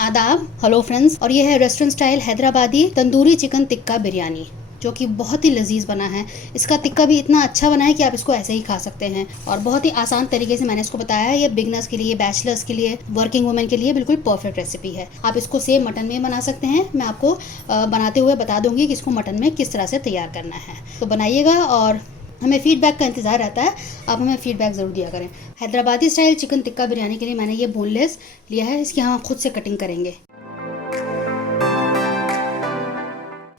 आदाब, hello friends. और ये है restaurant style Hyderabadi tandoori chicken tikka biryani, जो कि बहुत ही लजीज बना है। इसका टिक्का भी इतना अच्छा बना है कि आप इसको ऐसे ही खा सकते हैं और बहुत ही आसान तरीके से मैंने इसको बताया है। ये बिगनर्स के लिए, बैचलर्स के लिए, वर्किंग वुमेन के लिए बिल्कुल परफेक्ट रेसिपी है। आप इसको सेम मटन में बना सकते हैं। मैं आपको बनाते हुए बता दूंगी कि इसको मटन में किस तरह से तैयार करना है। तो बनाइएगा और हमें फीडबैक का इंतज़ार रहता है। आप हमें फीडबैक ज़रूर दिया करें। हैदराबादी स्टाइल चिकन टिक्का बिरयानी के लिए मैंने ये बोनलेस लिया है। इसकी हम खुद से कटिंग करेंगे।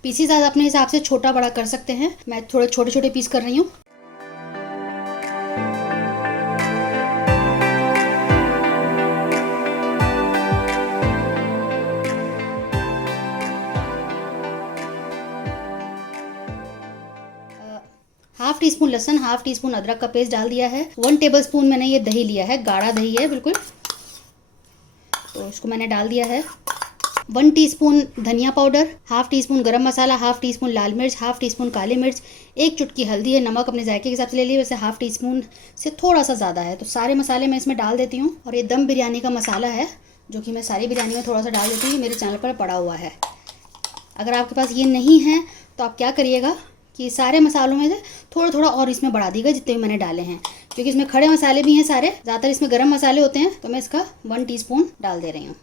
पीसीज आप अपने हिसाब से छोटा बड़ा कर सकते हैं। मैं थोड़े छोटे छोटे पीस कर रही हूँ। हाफ टी स्पून लहसुन, हाफ टी स्पून अदरक का पेस्ट डाल दिया है। 1 टेबल स्पून मैंने ये दही लिया है, गाढ़ा दही है बिल्कुल, तो इसको मैंने डाल दिया है। 1 टीस्पून धनिया पाउडर, हाफ टी स्पून गरम मसाला, हाफ टी स्पून लाल मिर्च, हाफ टी स्पून काली मिर्च, 1 चुटकी हल्दी है। नमक अपने जायके के हिसाब से ले लिए, वैसे हाफ टी स्पून से थोड़ा सा ज़्यादा है। तो सारे मसाले मैं इसमें डाल देती हूँ। और ये दम बिरयानी का मसाला है, जो कि मैं सारी बिरयानी में थोड़ा सा डाल देती हूँ। मेरे चैनल पर पड़ा हुआ है। अगर आपके पास ये नहीं है तो आप क्या करिएगा कि सारे मसालों में से थोड़ा थोड़ा और इसमें बढ़ा दीजिएगा, जितने भी मैंने डाले हैं, क्योंकि इसमें खड़े मसाले भी हैं सारे। ज़्यादातर इसमें गरम मसाले होते हैं, तो मैं इसका 1 टीस्पून डाल दे रही हूँ।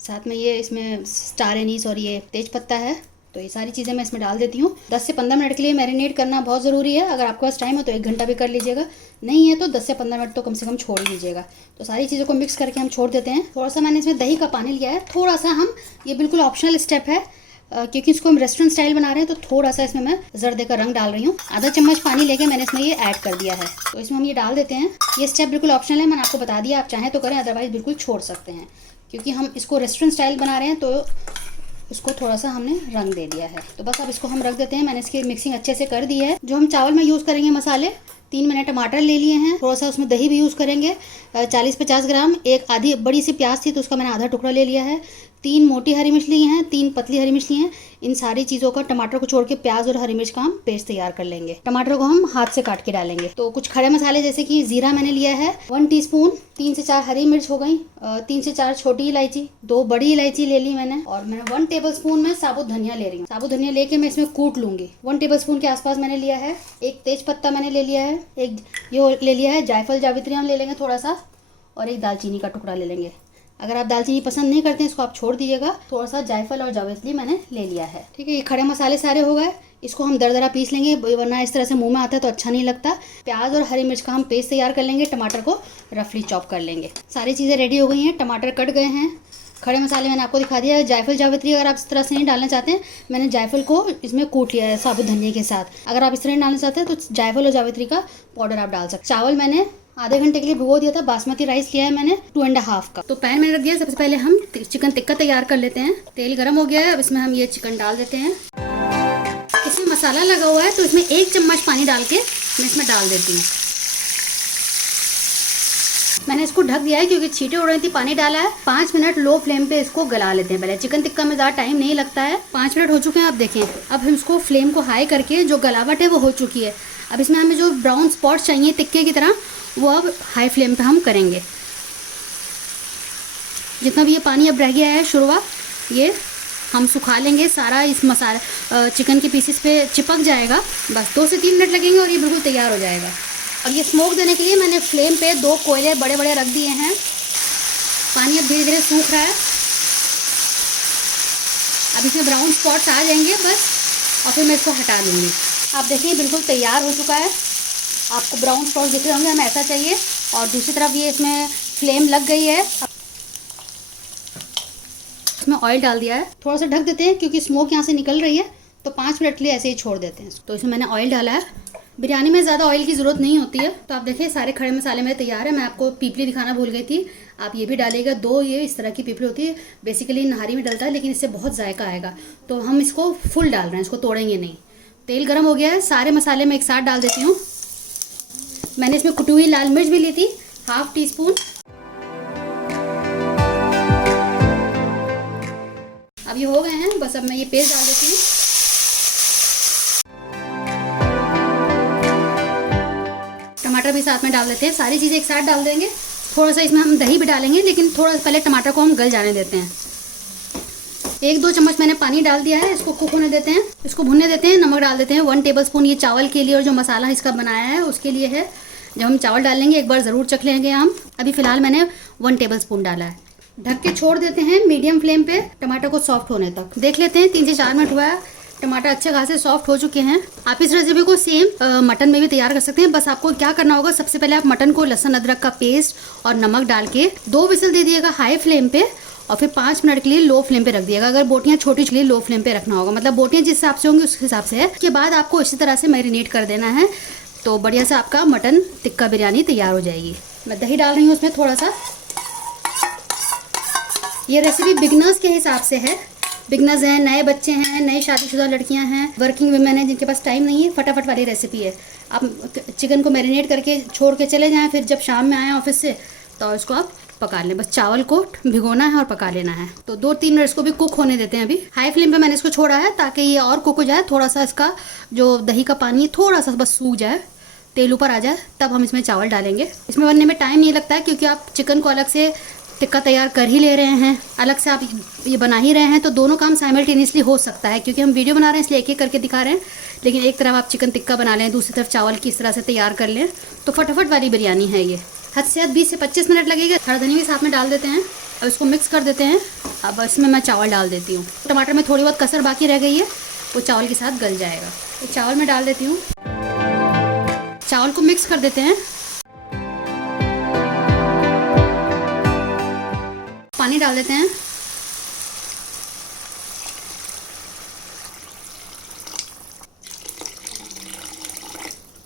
साथ में ये इसमें स्टार एनीस और ये तेज पत्ता है, तो ये सारी चीज़ें मैं इसमें डाल देती हूँ। 10 से 15 मिनट के लिए मैरिनेट करना बहुत ज़रूरी है। अगर आपके पास टाइम है तो 1 घंटा भी कर लीजिएगा, नहीं है तो 10 से 15 मिनट तो कम से कम छोड़ ही लीजिएगा। तो सारी चीज़ों को मिक्स करके हम छोड़ देते हैं। थोड़ा सा मैंने इसमें दही का पानी लिया है, थोड़ा सा हम, ये बिल्कुल ऑप्शनल स्टेप है, क्योंकि इसको हम रेस्टोरेंट स्टाइल बना रहे हैं, तो थोड़ा सा इसमें मैं जर्दे का रंग डाल रही हूँ। आधा चम्मच पानी लेके मैंने इसमें ये ऐड कर दिया है, तो इसमें हम ये डाल देते हैं। ये स्टेप बिल्कुल ऑप्शनल है, मैंने आपको बता दिया। आप चाहें तो करें, अदरवाइज बिल्कुल छोड़ सकते हैं, क्योंकि हम इसको रेस्टोरेंट स्टाइल बना रहे हैं, तो इसको थोड़ा सा हमने रंग दे दिया है। तो बस अब इसको हम रख देते हैं। मैंने इसकी मिक्सिंग अच्छे से कर दी है। जो हम चावल में यूज़ करेंगे मसाले, 3 मैंने टमाटर ले लिए हैं, थोड़ा सा उसमें दही भी यूज़ करेंगे, 40-50 ग्राम। एक आधी बड़ी सी प्याज थी, तो उसका मैंने आधा टुकड़ा ले लिया है। 3 मोटी हरी मिर्च ली हैं, 3 पतली हरी मिर्च ली हैं। इन सारी चीज़ों का, टमाटर को छोड़ के, प्याज और हरी मिर्च का हम पेस्ट तैयार कर लेंगे। टमाटर को हम हाथ से काट के डालेंगे। तो कुछ खड़े मसाले, जैसे कि जीरा मैंने लिया है 1 टीस्पून, 3 से 4 हरी मिर्च हो गई, 3 से 4 छोटी इलायची, 2 बड़ी इलायची ले ली मैंने। और मैं 1 टेबल स्पून में साबुत धनिया ले रही हूँ। साबुत धनिया लेके मैं इसमें कूट लूंगी। 1 टेबल स्पून के आसपास मैंने लिया है। एक तेज पत्ता मैंने ले लिया है, एक ये ले लिया है जायफल जावित्री हम ले लेंगे थोड़ा सा, और एक दालचीनी का टुकड़ा ले लेंगे। अगर आप दालचीनी पसंद नहीं करते हैं, इसको आप छोड़ दीजिएगा। थोड़ा सा जायफल और जावित्री मैंने ले लिया है। ठीक है, ये खड़े मसाले सारे हो गए। इसको हम दरदरा पीस लेंगे, वरना इस तरह से मुंह में आता है तो अच्छा नहीं लगता। प्याज और हरी मिर्च का हम पेस्ट तैयार कर लेंगे। टमाटर को रफली चॉप कर लेंगे। सारी चीज़ें रेडी हो गई हैं। टमाटर कट गए हैं। खड़े मसाले मैंने आपको दिखा दिया है। जायफल जावित्री अगर आप इस तरह से नहीं डालना चाहते हैं, मैंने जायफल को इसमें कूट लिया है साबुत धनिया के साथ। अगर आप इस तरह नहीं डालना चाहते हैं तो जायफल और जावित्री का पाउडर आप डाल सकते। चावल मैंने आधे घंटे के लिए भिगो दिया था। बासमती राइस लिया है मैंने 2.5 का। तो पैन मैंने रख दिया। सबसे पहले हम चिकन टिक्का तैयार कर लेते हैं। तेल गर्म हो गया है, अब इसमें हम ये चिकन डाल देते हैं। इसमें मसाला लगा हुआ है, तो इसमें 1 चम्मच पानी डाल के मैं इसमें डाल देती हूँ। मैंने इसको ढक दिया है क्योंकि छींटे उड़ रही थी, पानी डाला है। 5 मिनट लो फ्लेम पे इसको गला लेते हैं। पहले चिकन टिक्का में ज़्यादा टाइम नहीं लगता है। 5 मिनट हो चुके हैं, आप देखें। अब हम इसको फ्लेम को हाई करके, जो गलावट है वो हो चुकी है। अब इसमें हमें जो ब्राउन स्पॉट चाहिए टिक्के की तरह, वो अब हाई फ्लेम पे हम करेंगे। जितना भी ये पानी अब रह गया है शुरुआत, ये हम सुखा लेंगे सारा। इस मसाला चिकन के पीसेस पे चिपक जाएगा। बस 2 से 3 मिनट लगेंगे और ये बिल्कुल तैयार हो जाएगा। और ये स्मोक देने के लिए मैंने फ्लेम पे 2 कोयले बड़े बड़े रख दिए हैं। पानी अब धीरे धीरे सूख रहा है। अब इसमें ब्राउन स्पॉट्स आ जाएंगे बस, और फिर मैं इसको हटा लूँगी। आप देखिए बिल्कुल तैयार हो चुका है। आपको ब्राउन स्पॉट्स दिख रहे होंगे, हमें ऐसा चाहिए। और दूसरी तरफ ये इसमें फ्लेम लग गई है। इसमें ऑयल डाल दिया है। थोड़ा सा ढक देते हैं क्योंकि स्मोक यहाँ से निकल रही है, तो 5 मिनट के लिए ऐसे ही छोड़ देते हैं। तो इसमें मैंने ऑयल डाला है। बिरयानी में ज़्यादा ऑयल की ज़रूरत नहीं होती है। तो आप देखिए सारे खड़े मसाले मेरे तैयार है। मैं आपको पीपली दिखाना भूल गई थी, आप ये भी डालिएगा। 2 ये इस तरह की पीपली होती है, बेसिकली नहारी में डलता है, लेकिन इससे बहुत जायका आएगा। तो हम इसको फुल डाल रहे हैं, इसको तोड़ेंगे नहीं। तेल गर्म हो गया है। सारे मसाले मैं एक साथ डाल देती हूँ। मैंने इसमें कुटी हुई लाल मिर्च भी ली थी, हाफ टी स्पून। अब ये हो गए हैं, बस अब मैं ये पेस्ट डाल देती हूँ। टमाटर भी साथ में डाल देते हैं। सारी चीज़ें एक साथ डाल देंगे थोड़ा सा इसमें हम दही भी डालेंगे, लेकिन थोड़ा पहले टमाटर को हम गल जाने देते हैं। 1-2 चम्मच मैंने पानी डाल दिया है, इसको कुक होने देते हैं, इसको भुनने देते हैं। नमक डाल देते हैं 1 टेबलस्पून, ये चावल के लिए और जो मसाला इसका बनाया है उसके लिए है। जब हम चावल डालेंगे एक बार ज़रूर चख लेंगे हम। अभी फ़िलहाल मैंने 1 टेबलस्पून डाला है। ढक के छोड़ देते हैं मीडियम फ्लेम पे टमाटर को सॉफ्ट होने तक। देख लेते हैं 3 से 4 मिनट हुआ है, टमाटर अच्छे खासे सॉफ्ट हो चुके हैं। आप इस रेसिपी को सेम मटन में भी तैयार कर सकते हैं। बस आपको क्या करना होगा, सबसे पहले आप मटन को लहसुन अदरक का पेस्ट और नमक डाल के 2 विसल दे दिएगा हाई फ्लेम पे, और फिर 5 मिनट के लिए लो फ्लेम पे रख दिएगा। अगर बोटियां छोटी के लिए लो फ्लेम पे रखना होगा, मतलब बोटियां जिस हिसाब से होंगी उस हिसाब से है। उसके बाद आपको इसी तरह से मैरिनेट कर देना है, तो बढ़िया से आपका मटन टिक्का बिरयानी तैयार हो जाएगी। मैं दही डाल रही हूँ उसमें थोड़ा सा। ये रेसिपी बिगनर्स के हिसाब से है। बिगनर्स हैं, नए बच्चे हैं, नई शादीशुदा लड़कियां हैं, वर्किंग वुमेन हैं, जिनके पास टाइम नहीं है। फटाफट वाली रेसिपी है। आप चिकन को मैरिनेट करके छोड़ के चले जाएं, फिर जब शाम में आएँ ऑफिस से तो इसको आप पका लें। बस चावल को भिगोना है और पका लेना है। तो 2-3 मिनट इसको भी कुक होने देते हैं। अभी हाई फ्लेम पे मैंने इसको छोड़ा है ताकि ये और कुक हो जाए। थोड़ा सा इसका जो दही का पानी है थोड़ा सा बस सूख जाए, तेल ऊपर आ जाए, तब हम इसमें चावल डालेंगे। इसमें बनने में टाइम नहीं लगता है, क्योंकि आप चिकन को अलग से टिक्का तैयार कर ही ले रहे हैं, अलग से आप ये बना ही रहे हैं, तो दोनों काम साइमल्टेनियसली हो सकता है। क्योंकि हम वीडियो बना रहे हैं इसलिए एक-एक करके दिखा रहे हैं, लेकिन एक तरफ आप चिकन टिक्का बना लें, दूसरी तरफ चावल की इस तरह से तैयार कर लें, तो फटाफट वाली बिरयानी है ये। हद से हद 20 से 25 मिनट लगेगा। हरा धनिया भी साथ में डाल देते हैं। अब इसको मिक्स कर देते हैं। अब इसमें मैं चावल डाल देती हूँ। टमाटर में थोड़ी बहुत कसर बाकी रह गई है, वो चावल के साथ गल जाएगा। तो चावल में डाल देती हूँ। चावल को मिक्स कर देते हैं। पानी डाल देते हैं।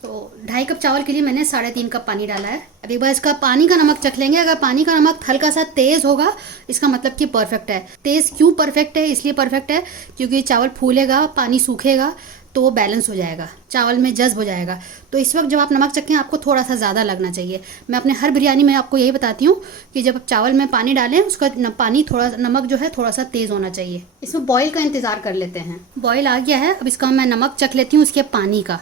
तो 2.5 कप चावल के लिए मैंने 3.5 कप पानी डाला है। अब एक बार इसका पानी का नमक चख लेंगे। अगर पानी का नमक हल्का सा तेज़ होगा, इसका मतलब कि परफेक्ट है। तेज़ क्यों परफेक्ट है? इसलिए परफेक्ट है क्योंकि चावल फूलेगा, पानी सूखेगा तो वो बैलेंस हो जाएगा, चावल में जज्ब हो जाएगा। तो इस वक्त जब आप नमक चखें आपको थोड़ा सा ज़्यादा लगना चाहिए। मैं अपने हर बिरयानी में आपको यही बताती हूँ कि जब आप चावल में पानी डालें उसका पानी थोड़ा नमक जो है थोड़ा सा तेज़ होना चाहिए। इसमें बॉयल का इंतज़ार कर लेते हैं। बॉयल आ गया है, अब इसका मैं नमक चख लेती हूँ उसके पानी का।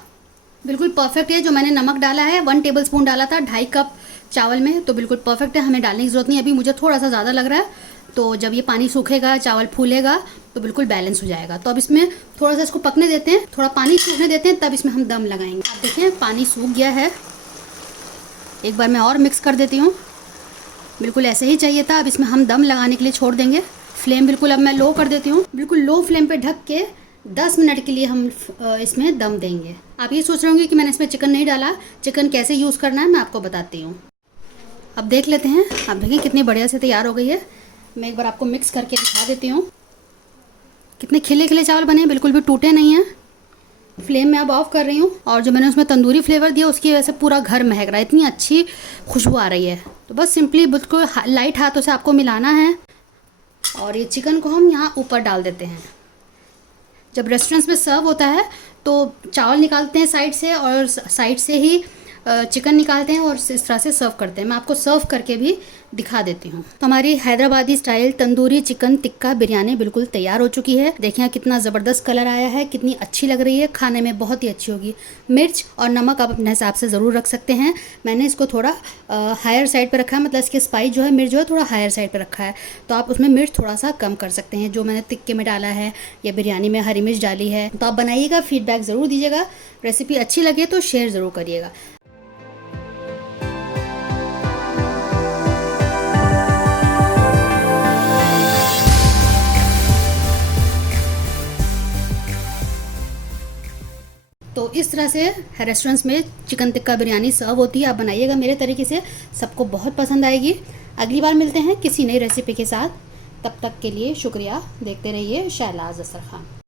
बिल्कुल परफेक्ट है। जो मैंने नमक डाला है 1 टेबलस्पून डाला था 2.5 कप चावल में, तो बिल्कुल परफेक्ट है। हमें डालने की ज़रूरत नहीं। अभी मुझे थोड़ा सा ज़्यादा लग रहा है, तो जब ये पानी सूखेगा, चावल फूलेगा तो बिल्कुल बैलेंस हो जाएगा। तो अब इसमें थोड़ा सा इसको पकने देते हैं, थोड़ा पानी सूखने देते हैं, तब इसमें हम दम लगाएंगे। आप देखें पानी सूख गया है। एक बार मैं और मिक्स कर देती हूँ। बिल्कुल ऐसे ही चाहिए था। अब इसमें हम दम लगाने के लिए छोड़ देंगे। फ्लेम बिल्कुल अब मैं लो कर देती हूँ। बिल्कुल लो फ्लेम पे ढक के 10 मिनट के लिए हम इसमें दम देंगे। आप ये सोच रहे होंगे कि मैंने इसमें चिकन नहीं डाला। चिकन कैसे यूज़ करना है मैं आपको बताती हूँ। अब देख लेते हैं। आप देखिए कितनी बढ़िया से तैयार हो गई है। मैं एक बार आपको मिक्स करके दिखा देती हूँ। कितने खिले खिले चावल बने हैं, बिल्कुल भी टूटे नहीं हैं। फ्लेम मैं अब ऑफ कर रही हूँ, और जो मैंने उसमें तंदूरी फ्लेवर दिया उसकी वजह से पूरा घर महक रहा है, इतनी अच्छी खुशबू आ रही है। तो बस सिंपली बिल्कुल लाइट हाथों से आपको मिलाना है, और ये चिकन को हम यहाँ ऊपर डाल देते हैं। जब रेस्टोरेंट्स में सर्व होता है तो चावल निकालते हैं साइड से, और साइड से ही चिकन निकालते हैं और इस तरह से सर्व करते हैं। मैं आपको सर्व करके भी दिखा देती हूँ। तो हमारी हैदराबादी स्टाइल तंदूरी चिकन टिक्का बिरयानी बिल्कुल तैयार हो चुकी है। देखिए कितना ज़बरदस्त कलर आया है, कितनी अच्छी लग रही है, खाने में बहुत ही अच्छी होगी। मिर्च और नमक आप अपने हिसाब से ज़रूर रख सकते हैं। मैंने इसको थोड़ा हायर साइड पर रखा है, मतलब इसकी स्पाइस जो है, मिर्च जो है थोड़ा हायर साइड पर रखा है। तो आप उसमें मिर्च थोड़ा सा कम कर सकते हैं, जो मैंने टिक्के में डाला है या बिरयानी में हरी मिर्च डाली है। तो आप बनाइएगा, फीडबैक ज़रूर दीजिएगा। रेसिपी अच्छी लगे तो शेयर ज़रूर करिएगा। तो इस तरह से रेस्टोरेंट्स में चिकन टिक्का बिरयानी सर्व होती है। आप बनाइएगा मेरे तरीके से, सबको बहुत पसंद आएगी। अगली बार मिलते हैं किसी नई रेसिपी के साथ। तब तक के लिए शुक्रिया। देखते रहिए शहलाज दस्तरखान।